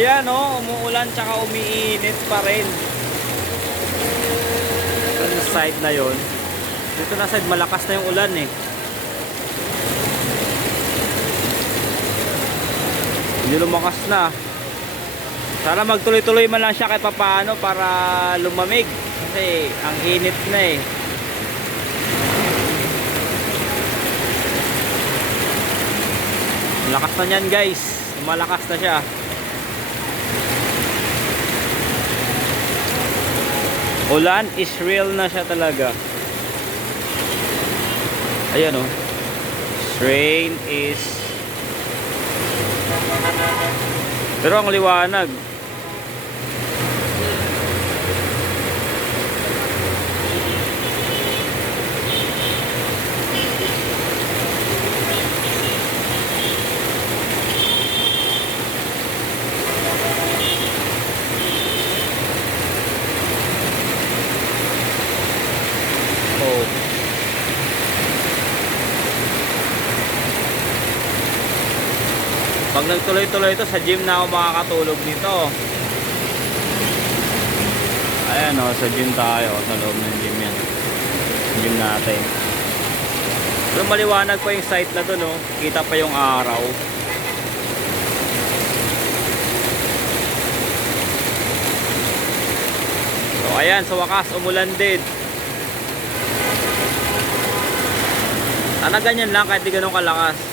Ayan oh, umuulan tsaka umiinit pa rin. Sa side na yon. Dito na side malakas na yung ulan eh. Hindi lumakas na. Sana magtuloy-tuloy man lang siya kahit papaano para lumamig. Kasi ang init na eh. Lakas na niyan guys. Malakas na siya. Ulan is real na siya talaga. Ayan oh. Rain is Pero ang liwanag. Oh. Pag nagtuloy-tuloy ito, sa gym na ako makakatulog nito. Ayan o, sa gym tayo. Sa loob ng gym yan. Gym natin. Pero maliwanag pa yung site na to, no? Kita pa yung araw. So, ayan, sa wakas, umulan din. Sana ganyan lang kahit di ganun kalakas.